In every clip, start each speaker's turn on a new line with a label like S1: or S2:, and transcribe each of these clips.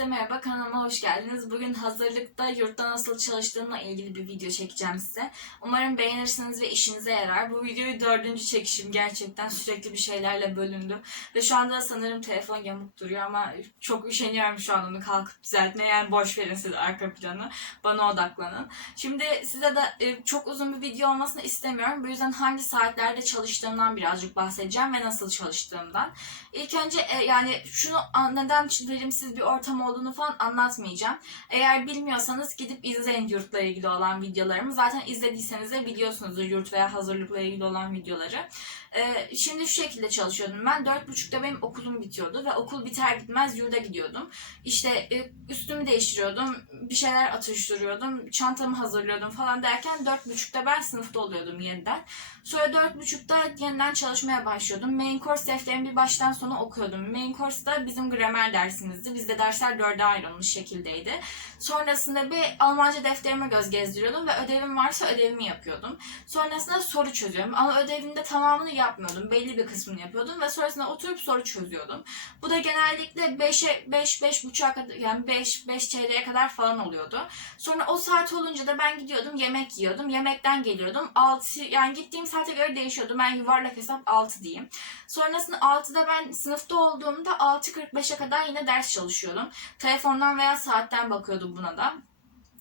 S1: Herkese merhaba, kanalıma hoş geldiniz. Bugün hazırlıkta yurtta nasıl çalıştığımla ilgili bir video çekeceğim size. Umarım beğenirsiniz ve işinize yarar. Bu videoyu dördüncü çekişim gerçekten sürekli bir şeylerle bölündü. Ve şu anda sanırım telefon yamuk duruyor ama çok üşeniyorum şu an onu kalkıp düzeltmeye. Yani boş verin siz arka planı. Bana odaklanın. Şimdi size de e, çok uzun bir video olmasını istemiyorum. Bu yüzden hangi saatlerde çalıştığımdan birazcık bahsedeceğim ve nasıl çalıştığımdan. İlk önce e, yani şunu neden verimsiz bir ortam olduğunu falan anlatmayacağım. Eğer bilmiyorsanız gidip izleyin yurtla ilgili olan videolarımı. Zaten izlediyseniz de biliyorsunuzdur yurt veya hazırlıkla ilgili olan videoları. E, şimdi şu şekilde çalışıyordum ben. Dört buçukta benim okulum bitiyordu ve okul biter bitmez yurda gidiyordum. İşte e, üstümü değiştiriyordum, bir şeyler atıştırıyordum, çantamı hazırlıyordum falan derken dört buçukta ben sınıfta oluyordum yeniden. Sonra dört buçukta yeniden çalışmaya başlıyordum. Main course defterimi bir baştan sona okuyordum. Main course da bizim gramer dersimizdi. Bizde dersler dörde ayrılmış şekildeydi. Sonrasında bir Almanca defterime göz gezdiriyordum ve ödevim varsa ödevimi yapıyordum. Sonrasında soru çözüyorum ama ödevinde tamamını yapmıyordum. Belli bir kısmını yapıyordum ve sonrasında oturup soru çözüyordum. Bu da genellikle 5'e 5 5 buçuğa kadar yani 5 5 çeyreğe kadar falan oluyordu. Sonra o saat olunca da ben gidiyordum yemek yiyordum. Yemekten geliyordum. 6 yani gittiğim saate göre değişiyordu. Ben yuvarlak hesap 6 diyeyim. Sonrasında 6'da ben sınıfta olduğumda 6.45'e kadar yine ders çalışıyordum. Telefondan veya saatten bakıyordum buna da.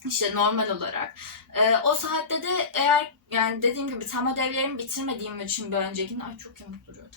S1: İşte normal olarak. Ee, o saatte de eğer yani dediğim gibi tam ödevlerimi bitirmediğim için bir önceki gün ay çok yamuk duruyordu.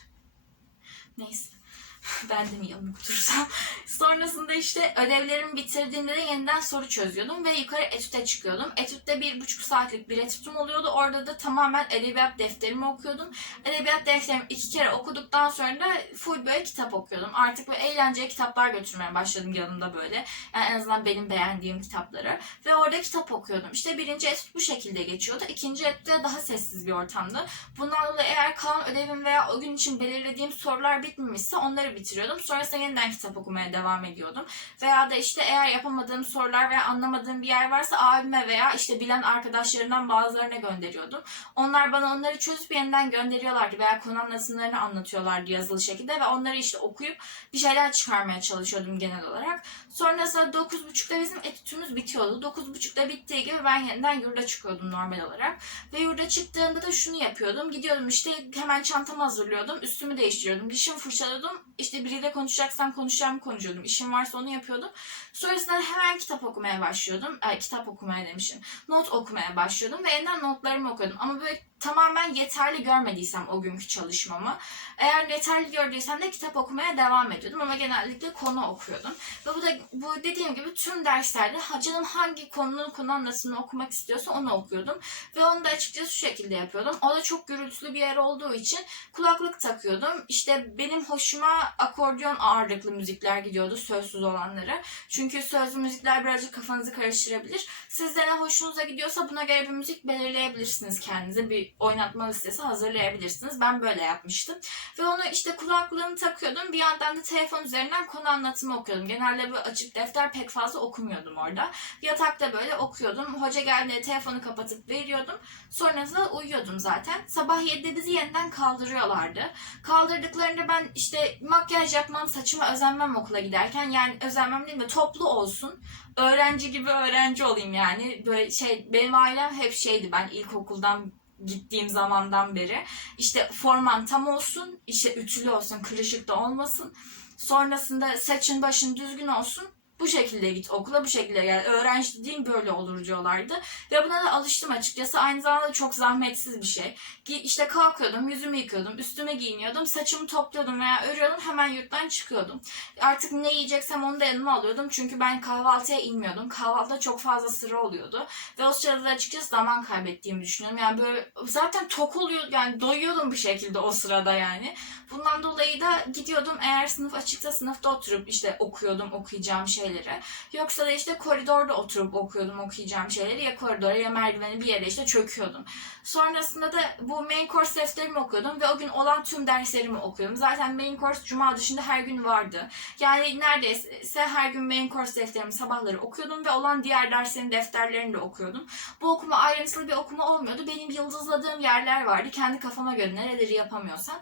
S1: Neyse. Ben de mi yamuk dursam? Sonrasında işte ödevlerimi bitirdiğimde de yeniden soru çözüyordum ve yukarı etüte çıkıyordum. Etütte bir buçuk saatlik bir etütüm oluyordu. Orada da tamamen edebiyat defterimi okuyordum. Edebiyat defterimi iki kere okuduktan sonra da full böyle kitap okuyordum. Artık böyle eğlenceli kitaplar götürmeye başladım yanımda böyle. Yani en azından benim beğendiğim kitapları. Ve orada kitap okuyordum. İşte birinci etüt bu şekilde geçiyordu. İkinci etütte daha sessiz bir ortamdı. Bundan dolayı eğer kalan ödevim veya o gün için belirlediğim sorular bitmemişse onları bitiriyordum. Sonrasında yeniden kitap okumaya devam ediyordum. Veya da işte eğer yapamadığım sorular veya anlamadığım bir yer varsa abime veya işte bilen arkadaşlarımdan bazılarına gönderiyordum. Onlar bana onları çözüp yeniden gönderiyorlardı veya konu anlatımlarını anlatıyorlardı yazılı şekilde ve onları işte okuyup bir şeyler çıkarmaya çalışıyordum genel olarak. Sonrasında 9.30'da bizim etütümüz bitiyordu. 9.30'da bittiği gibi ben yeniden yurda çıkıyordum normal olarak. Ve yurda çıktığımda da şunu yapıyordum. Gidiyordum işte hemen çantamı hazırlıyordum. Üstümü değiştiriyordum. Dişimi fırçalıyordum. İşte biriyle konuşacaksam konuşacağımı konuşuyordum. İşim varsa onu yapıyordum. Sonrasında hemen kitap okumaya başlıyordum. Ay kitap okumaya demişim. Not okumaya başlıyordum ve yeniden notlarımı okuyordum. Ama böyle tamamen yeterli görmediysem o günkü çalışmamı. Eğer yeterli gördüysem de kitap okumaya devam ediyordum ama genellikle konu okuyordum. Ve bu da bu dediğim gibi tüm derslerde canım hangi konunun konu anlatımını okumak istiyorsa onu okuyordum. Ve onu da açıkçası şu şekilde yapıyordum. O da çok gürültülü bir yer olduğu için kulaklık takıyordum. İşte benim hoşuma akordeon ağırlıklı müzikler gidiyordu sözsüz olanları. Çünkü sözlü müzikler birazcık kafanızı karıştırabilir. Siz de ne hoşunuza gidiyorsa buna göre bir müzik belirleyebilirsiniz kendinize. Bir oynatma listesi hazırlayabilirsiniz. Ben böyle yapmıştım. Ve onu işte kulaklığını takıyordum. Bir yandan da telefon üzerinden konu anlatımı okuyordum. Genelde böyle açık defter pek fazla okumuyordum orada. Yatakta böyle okuyordum. Hoca geldiğinde telefonu kapatıp veriyordum. Sonrasında uyuyordum zaten. Sabah 7'de bizi yeniden kaldırıyorlardı. Kaldırdıklarında ben işte makyaj yapmam, saçıma özenmem okula giderken. Yani özenmem değil de toplu olsun. Öğrenci gibi öğrenci olayım yani. Böyle şey benim ailem hep şeydi ben ilkokuldan gittiğim zamandan beri. İşte forman tam olsun, işte ütülü olsun, kırışık da olmasın. Sonrasında saçın başın düzgün olsun. Bu şekilde git okula bu şekilde gel. Öğrenci dediğin böyle olur diyorlardı. Ve buna da alıştım açıkçası. Aynı zamanda çok zahmetsiz bir şey. İşte kalkıyordum, yüzümü yıkıyordum, üstüme giyiniyordum, saçımı topluyordum veya örüyordum hemen yurttan çıkıyordum. Artık ne yiyeceksem onu da yanıma alıyordum. Çünkü ben kahvaltıya inmiyordum. Kahvaltıda çok fazla sıra oluyordu. Ve o sırada da açıkçası zaman kaybettiğimi düşünüyorum. Yani böyle zaten tok oluyor yani doyuyordum bir şekilde o sırada yani. Bundan dolayı da gidiyordum eğer sınıf açıksa sınıfta oturup işte okuyordum okuyacağım şeyleri. Yoksa da işte koridorda oturup okuyordum okuyacağım şeyleri. Ya koridora ya merdiveni bir yere işte çöküyordum. Sonrasında da bu main course defterimi okuyordum ve o gün olan tüm derslerimi okuyordum. Zaten main course cuma dışında her gün vardı. Yani neredeyse her gün main course defterimi sabahları okuyordum ve olan diğer derslerin defterlerini de okuyordum. Bu okuma ayrıntılı bir okuma olmuyordu. Benim yıldızladığım yerler vardı. Kendi kafama göre nereleri yapamıyorsam.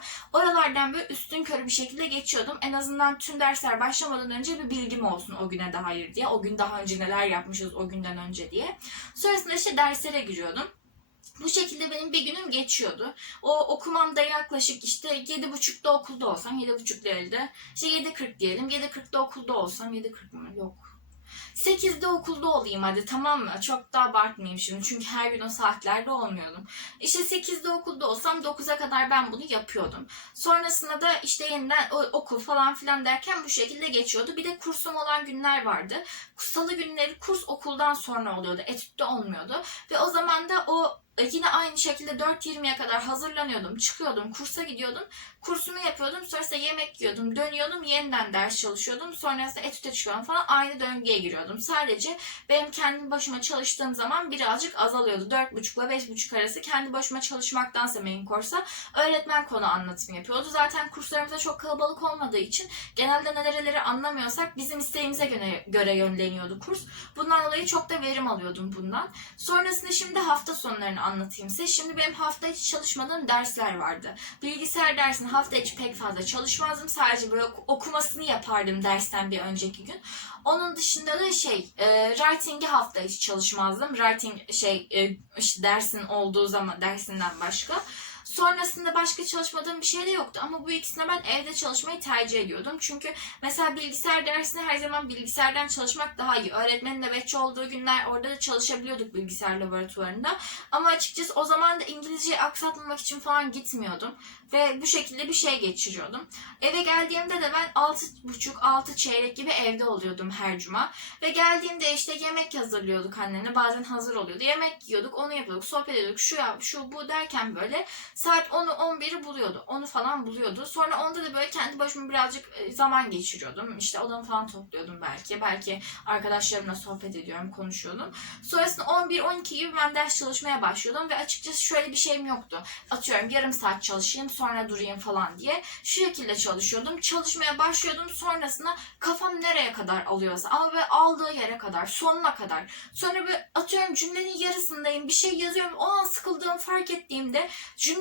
S1: Oralardan böyle üstün körü bir şekilde geçiyordum. En azından tüm dersler başlamadan önce bir bilgim olsun o gün güne dair diye. O gün daha önce neler yapmışız o günden önce diye. Sonrasında işte derslere giriyordum. Bu şekilde benim bir günüm geçiyordu. O okumamda yaklaşık işte 7.30'da okulda olsam 7.30 değil de işte 7.40 diyelim. 7.40'da okulda olsam 7.40 mı? Yok. 8'de okulda olayım hadi tamam mı? Çok da abartmayayım şimdi çünkü her gün o saatlerde olmuyordum. İşte 8'de okulda olsam 9'a kadar ben bunu yapıyordum. Sonrasında da işte yeniden okul falan filan derken bu şekilde geçiyordu. Bir de kursum olan günler vardı. Salı günleri kurs okuldan sonra oluyordu. Etütte olmuyordu. Ve o zaman da o yine aynı şekilde 4.20'ye kadar hazırlanıyordum. Çıkıyordum, kursa gidiyordum. Kursumu yapıyordum. Sonrasında yemek yiyordum, dönüyordum. Yeniden ders çalışıyordum. Sonrasında etüte çıkıyordum falan. Aynı döngüye giriyordum. Sadece benim kendi başıma çalıştığım zaman birazcık azalıyordu. 4.30 ile 5.30 arası kendi başıma çalışmaktansa main course'a öğretmen konu anlatımı yapıyordu. Zaten kurslarımızda çok kalabalık olmadığı için genelde nereleri anlamıyorsak bizim isteğimize göre, göre yönleniyordu kurs. Bundan dolayı çok da verim alıyordum bundan. Sonrasında şimdi hafta sonlarını anlatayım size. Şimdi benim hafta içi çalışmadığım dersler vardı. Bilgisayar dersini hafta içi pek fazla çalışmazdım. Sadece böyle ok- okumasını yapardım dersten bir önceki gün. Onun dışında da şey, e, writing'i hafta içi çalışmazdım. Writing şey e, işte dersin olduğu zaman dersinden başka. Sonrasında başka çalışmadığım bir şey de yoktu ama bu ikisine ben evde çalışmayı tercih ediyordum. Çünkü mesela bilgisayar dersini her zaman bilgisayardan çalışmak daha iyi. Öğretmenin nöbetçi olduğu günler orada da çalışabiliyorduk bilgisayar laboratuvarında. Ama açıkçası o zaman da İngilizceyi aksatmamak için falan gitmiyordum. Ve bu şekilde bir şey geçiriyordum. Eve geldiğimde de ben 6.30-6 çeyrek gibi evde oluyordum her cuma. Ve geldiğimde işte yemek hazırlıyorduk annene. Bazen hazır oluyordu. Yemek yiyorduk, onu yapıyorduk, sohbet ediyorduk. Şu yap, şu bu derken böyle saat 10'u 11'i buluyordu. Onu falan buluyordu. Sonra onda da böyle kendi başıma birazcık e, zaman geçiriyordum. İşte odamı falan topluyordum belki. Belki arkadaşlarımla sohbet ediyorum, konuşuyordum. Sonrasında 11-12 gibi ben ders çalışmaya başlıyordum ve açıkçası şöyle bir şeyim yoktu. Atıyorum yarım saat çalışayım sonra durayım falan diye. Şu şekilde çalışıyordum. Çalışmaya başlıyordum. Sonrasında kafam nereye kadar alıyorsa ama böyle aldığı yere kadar, sonuna kadar. Sonra böyle atıyorum cümlenin yarısındayım. Bir şey yazıyorum. O an sıkıldığımı fark ettiğimde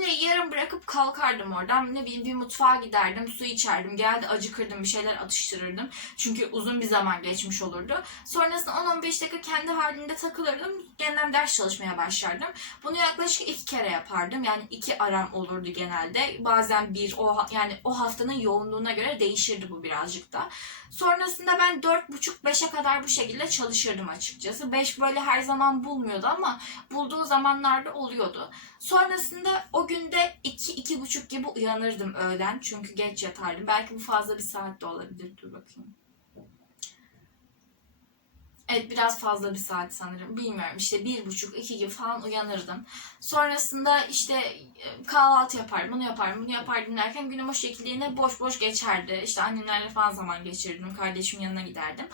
S1: cümleyi yarım bırakıp kalkardım oradan. Ne bileyim bir mutfağa giderdim, su içerdim. Geldi acıkırdım, bir şeyler atıştırırdım. Çünkü uzun bir zaman geçmiş olurdu. Sonrasında 10-15 dakika kendi halinde takılırdım. Yeniden ders çalışmaya başlardım. Bunu yaklaşık iki kere yapardım. Yani iki aram olurdu genelde. Bazen bir, o yani o haftanın yoğunluğuna göre değişirdi bu birazcık da. Sonrasında ben 4.30-5'e kadar bu şekilde çalışırdım açıkçası. 5 böyle her zaman bulmuyordu ama bulduğu zamanlarda oluyordu. Sonrasında o günde 2-2.30 gibi uyanırdım öğlen. Çünkü geç yatardım. Belki bu fazla bir saat de olabilir. Dur bakayım. Evet biraz fazla bir saat sanırım. Bilmiyorum işte bir buçuk iki gibi falan uyanırdım. Sonrasında işte e, kahvaltı yapardım, bunu yapardım, bunu yapardım derken günüm o şekilde yine boş boş geçerdi. İşte annemlerle falan zaman geçirirdim, kardeşimin yanına giderdim.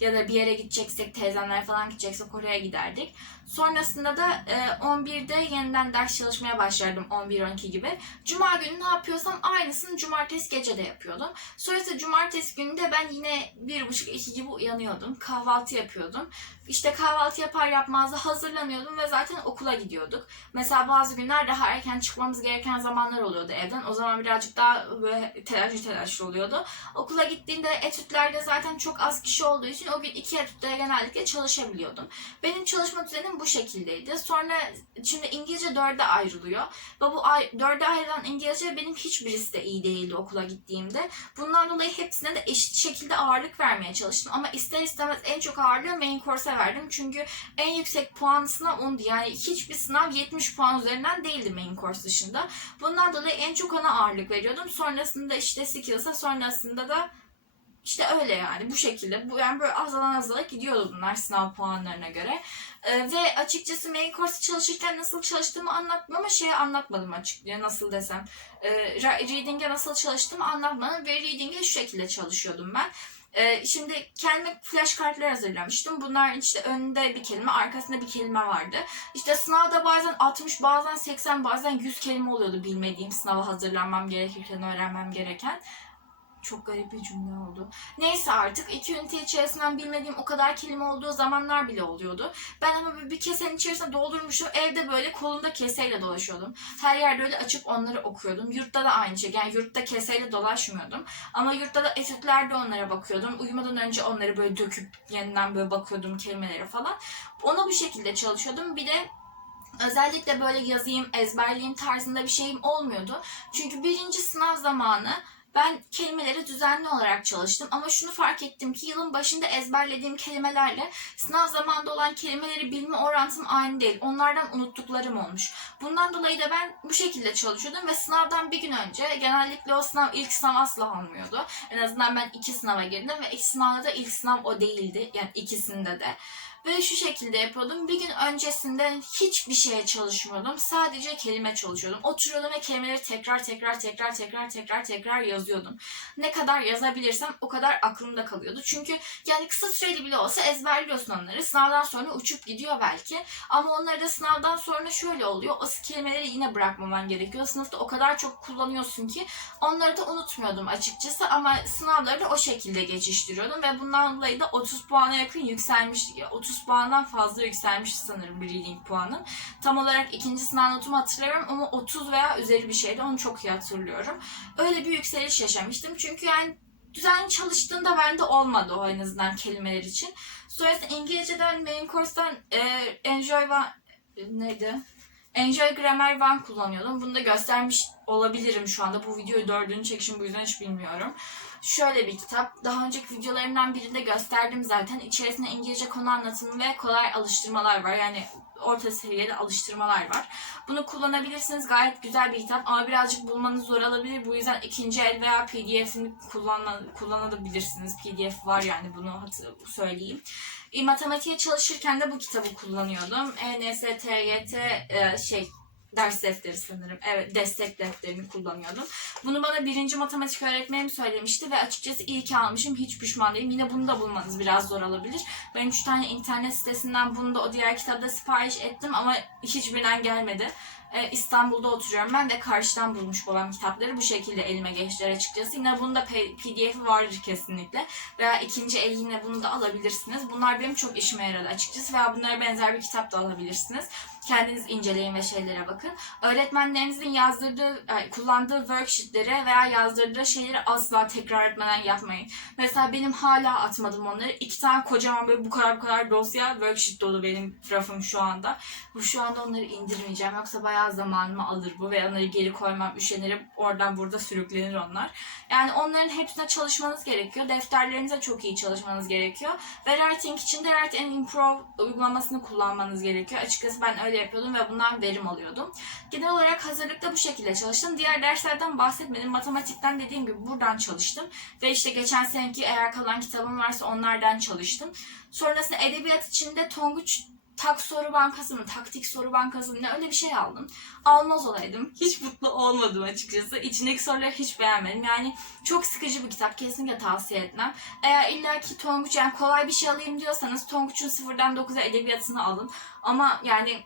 S1: Ya da bir yere gideceksek, teyzemler falan gideceksek oraya giderdik. Sonrasında da e, 11'de yeniden ders çalışmaya başlardım 11-12 gibi. Cuma günü ne yapıyorsam aynısını cumartesi gece de yapıyordum. Sonrasında cumartesi günü de ben yine 1.30-2 gibi uyanıyordum. Kahvaltı yapıyordum. İşte kahvaltı yapar yapmaz da hazırlanıyordum ve zaten okula gidiyorduk. Mesela bazı günler daha erken çıkmamız gereken zamanlar oluyordu evden. O zaman birazcık daha böyle telaşlı telaşlı oluyordu. Okula gittiğinde etütlerde zaten çok az kişi olduğu için o gün iki etütte genellikle çalışabiliyordum. Benim çalışma düzenim bu şekildeydi. Sonra şimdi İngilizce dörde ayrılıyor. Ve bu ay, dörde ayrılan İngilizce benim hiçbirisi de iyi değildi okula gittiğimde. Bundan dolayı hepsine de eşit şekilde ağırlık vermeye çalıştım. Ama ister istemez en çok ağırlığı main course'a verdim. Çünkü en yüksek puan sınav ondu. Yani hiçbir sınav 70 puan üzerinden değildi main course dışında. Bundan dolayı en çok ona ağırlık veriyordum. Sonrasında işte skills'a sonrasında da işte öyle yani bu şekilde. Bu yani böyle azalan azalan gidiyordu bunlar sınav puanlarına göre. Ee, ve açıkçası main course çalışırken nasıl çalıştığımı anlattım ama şeye anlatmadım açıkçası nasıl desem. Ee, reading'e nasıl çalıştığımı anlatmadım ve reading'e şu şekilde çalışıyordum ben. Ee, şimdi kendime flash kartlar hazırlamıştım. Bunlar işte önünde bir kelime, arkasında bir kelime vardı. İşte sınavda bazen 60, bazen 80, bazen 100 kelime oluyordu bilmediğim sınava hazırlanmam gerekirken, öğrenmem gereken. Çok garip bir cümle oldu. Neyse artık iki ünite içerisinden bilmediğim o kadar kelime olduğu zamanlar bile oluyordu. Ben ama bir kesenin içerisine doldurmuşum. Evde böyle kolumda keseyle dolaşıyordum. Her yerde öyle açıp onları okuyordum. Yurtta da aynı şey. Yani yurtta keseyle dolaşmıyordum. Ama yurtta da etütlerde onlara bakıyordum. Uyumadan önce onları böyle döküp yeniden böyle bakıyordum kelimelere falan. Ona bu şekilde çalışıyordum. Bir de özellikle böyle yazayım, ezberleyeyim tarzında bir şeyim olmuyordu. Çünkü birinci sınav zamanı ben kelimeleri düzenli olarak çalıştım ama şunu fark ettim ki yılın başında ezberlediğim kelimelerle sınav zamanında olan kelimeleri bilme orantım aynı değil. Onlardan unuttuklarım olmuş. Bundan dolayı da ben bu şekilde çalışıyordum ve sınavdan bir gün önce genellikle o sınav ilk sınav asla olmuyordu. En azından ben iki sınava girdim ve iki sınavda da ilk sınav o değildi. Yani ikisinde de. Ve şu şekilde yapıyordum. Bir gün öncesinde hiçbir şeye çalışmıyordum. Sadece kelime çalışıyordum. Oturuyordum ve kelimeleri tekrar tekrar tekrar tekrar tekrar tekrar yazıyordum. Ne kadar yazabilirsem o kadar aklımda kalıyordu. Çünkü yani kısa süreli bile olsa ezberliyorsun onları. Sınavdan sonra uçup gidiyor belki. Ama onları da sınavdan sonra şöyle oluyor. O kelimeleri yine bırakmaman gerekiyor. Sınıfta o kadar çok kullanıyorsun ki onları da unutmuyordum açıkçası. Ama sınavları da o şekilde geçiştiriyordum. Ve bundan dolayı da 30 puana yakın yükselmiş. 30 puandan fazla yükselmiş sanırım reading puanım. Tam olarak ikinci sınav notumu hatırlamıyorum ama 30 veya üzeri bir şeydi. Onu çok iyi hatırlıyorum. Öyle bir yükseliş yaşamıştım. Çünkü yani düzenli çalıştığında bende olmadı o en azından kelimeler için. Sonrasında İngilizceden main course'dan e, Enjoy One neydi? Enjoy Grammar One kullanıyordum. Bunu da göstermiş olabilirim şu anda. Bu videoyu dördüncü çekişim bu yüzden hiç bilmiyorum. Şöyle bir kitap. Daha önceki videolarımdan birinde gösterdim zaten. İçerisinde İngilizce konu anlatımı ve kolay alıştırmalar var. Yani orta seviyede alıştırmalar var. Bunu kullanabilirsiniz. Gayet güzel bir kitap ama birazcık bulmanız zor olabilir. Bu yüzden ikinci el veya PDF'ini kullanabilirsiniz. PDF var yani bunu söyleyeyim. E, matematiğe çalışırken de bu kitabı kullanıyordum. ENS, TYT e, şey ders defteri sanırım. Evet destek defterini kullanıyordum. Bunu bana birinci matematik öğretmenim söylemişti ve açıkçası iyi ki almışım. Hiç pişman değilim. Yine bunu da bulmanız biraz zor olabilir. Ben üç tane internet sitesinden bunu da o diğer kitapta sipariş ettim ama hiçbirinden gelmedi. Ee, İstanbul'da oturuyorum. Ben de karşıdan bulmuş babam kitapları. Bu şekilde elime geçtiler açıkçası. Yine bunun da PDF'i vardır kesinlikle. Veya ikinci el yine bunu da alabilirsiniz. Bunlar benim çok işime yaradı açıkçası. Veya bunlara benzer bir kitap da alabilirsiniz. Kendiniz inceleyin ve şeylere bakın. Öğretmenlerinizin yazdırdığı, ay, kullandığı worksheetlere veya yazdırdığı şeyleri asla tekrar etmeden yapmayın. Mesela benim hala atmadım onları. İki tane kocaman böyle bu kadar bu kadar dosya worksheet dolu benim rafım şu anda. Bu şu anda onları indirmeyeceğim. Yoksa bayağı zamanımı alır bu ve onları geri koymam, üşenirim. Oradan burada sürüklenir onlar. Yani onların hepsine çalışmanız gerekiyor. Defterlerinize çok iyi çalışmanız gerekiyor. Ve writing için de Write and Improve uygulamasını kullanmanız gerekiyor. Açıkçası ben öyle yapıyordum ve bundan verim alıyordum. Genel olarak hazırlıkta bu şekilde çalıştım. Diğer derslerden bahsetmedim. Matematikten dediğim gibi buradan çalıştım. Ve işte geçen seneki eğer kalan kitabım varsa onlardan çalıştım. Sonrasında edebiyat içinde Tonguç tak soru bankası mı, taktik soru bankası mı ne öyle bir şey aldım. Almaz olaydım. Hiç mutlu olmadım açıkçası. İçindeki soruları hiç beğenmedim. Yani çok sıkıcı bir kitap. Kesinlikle tavsiye etmem. Eğer illaki Tonguç yani kolay bir şey alayım diyorsanız Tonguç'un sıfırdan 9'a edebiyatını alın. Ama yani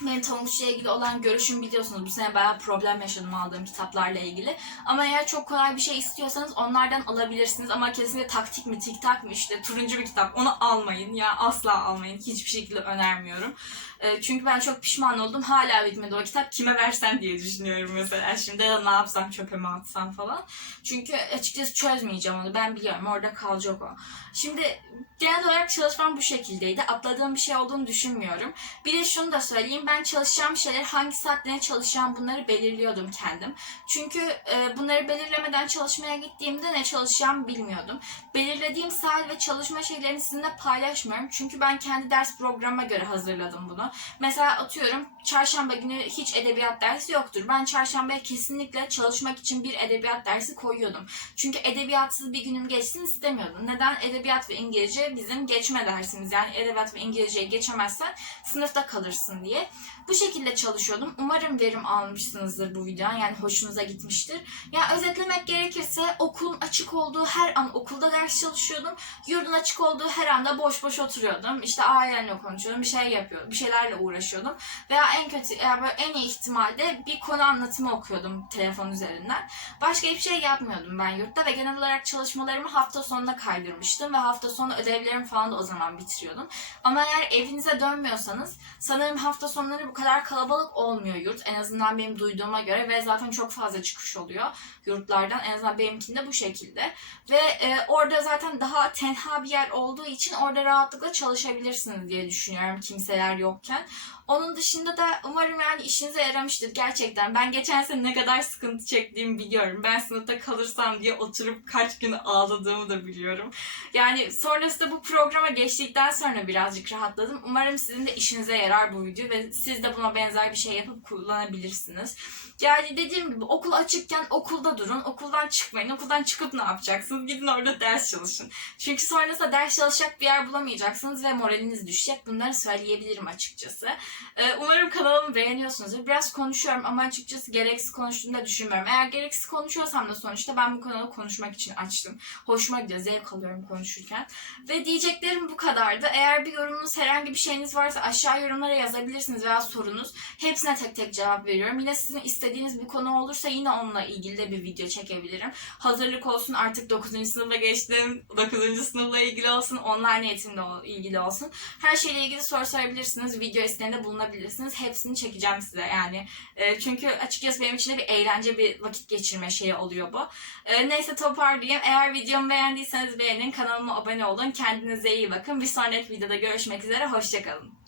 S1: benim Tonguç'la ilgili olan görüşüm biliyorsunuz. Bu sene bayağı problem yaşadım aldığım kitaplarla ilgili. Ama eğer çok kolay bir şey istiyorsanız onlardan alabilirsiniz. Ama kesinlikle taktik mi, tik tak mı işte turuncu bir kitap onu almayın. Ya asla almayın. Hiçbir şekilde önermiyorum. Ee, Çünkü ben çok pişman oldum. Hala bitmedi o kitap. Kime versem diye düşünüyorum mesela. Şimdi ya ne yapsam çöpe mi atsam falan. Çünkü açıkçası çözmeyeceğim onu. Ben biliyorum orada kalacak o. Şimdi genel olarak çalışmam bu şekildeydi. Atladığım bir şey olduğunu düşünmüyorum. Bir de şunu da söyleyeyim. Ben çalışacağım şeyler hangi saatte ne çalışacağım bunları belirliyordum kendim. Çünkü e, bunları belirlemeden çalışmaya gittiğimde ne çalışacağımı bilmiyordum. Belirlediğim saat ve çalışma şeylerini sizinle paylaşmıyorum. Çünkü ben kendi ders programıma göre hazırladım bunu. Mesela atıyorum çarşamba günü hiç edebiyat dersi yoktur. Ben çarşambaya kesinlikle çalışmak için bir edebiyat dersi koyuyordum. Çünkü edebiyatsız bir günüm geçsin istemiyordum. Neden? Edebiyat ve İngilizce bizim geçme dersimiz. Yani edebiyat ve İngilizceyi geçemezsen sınıfta kalırsın diye. Bu şekilde çalışıyordum. Umarım verim almışsınızdır bu videodan. Yani hoşunuza gitmiştir. Ya özetlemek gerekirse okulun açık olduğu her an okulda ders çalışıyordum. Yurdun açık olduğu her anda boş boş oturuyordum. İşte ailemle konuşuyordum. Bir şey yapıyordum. Bir şeylerle uğraşıyordum. Veya en kötü, yani böyle en iyi ihtimalde bir konu anlatımı okuyordum telefon üzerinden. Başka hiçbir şey yapmıyordum ben yurtta ve genel olarak çalışmalarımı hafta sonuna kaydırmıştım ve hafta sonu ödevlerimi falan da o zaman bitiriyordum. Ama eğer evinize dönmüyorsanız sanırım hafta sonları bu kadar kalabalık olmuyor yurt. En azından benim duyduğuma göre ve zaten çok fazla çıkış oluyor yurtlardan. En azından benimkinde bu şekilde. Ve e, orada zaten daha tenha bir yer olduğu için orada rahatlıkla çalışabilirsiniz diye düşünüyorum kimseler yokken. Onun dışında da umarım yani işinize yaramıştır gerçekten. Ben geçen sene ne kadar sıkıntı çektiğimi biliyorum. Ben sınıfta kalırsam diye oturup kaç gün ağladığımı da biliyorum. Yani sonrasında bu programa geçtikten sonra birazcık rahatladım. Umarım sizin de işinize yarar bu video ve siz de buna benzer bir şey yapıp kullanabilirsiniz. Yani dediğim gibi okul açıkken okulda durun. Okuldan çıkmayın. Okuldan çıkıp ne yapacaksınız? Gidin orada ders çalışın. Çünkü sonrasında ders çalışacak bir yer bulamayacaksınız ve moraliniz düşecek. Bunları söyleyebilirim açıkçası. Ee, umarım kanalımı beğeniyorsunuzdur. Biraz konuşuyorum ama açıkçası gereksiz konuştuğumu da düşünmüyorum. Eğer gereksiz konuşuyorsam da sonuçta ben bu kanalı konuşmak için açtım. Hoşuma gidiyor. Zevk alıyorum konuşurken. Ve diyeceklerim bu kadardı. Eğer bir yorumunuz, herhangi bir şeyiniz varsa aşağı yorumlara yazabilirsiniz veya sorunuz. Hepsine tek tek cevap veriyorum. Yine sizin istediğiniz bir konu olursa yine onunla ilgili de bir video çekebilirim. Hazırlık olsun artık 9. sınıfa geçtim. 9. sınıfla ilgili olsun. Online eğitimle ilgili olsun. Her şeyle ilgili soru sorabilirsiniz. Video isteğinde bulunabilirsiniz. Hepsini çekeceğim size yani. E, çünkü açıkçası benim için de bir eğlence, bir vakit geçirme şeyi oluyor bu. E, neyse toparlayayım. Eğer videomu beğendiyseniz beğenin. Kanalıma abone olun. Kendinize iyi bakın. Bir sonraki videoda görüşmek üzere. Hoşçakalın.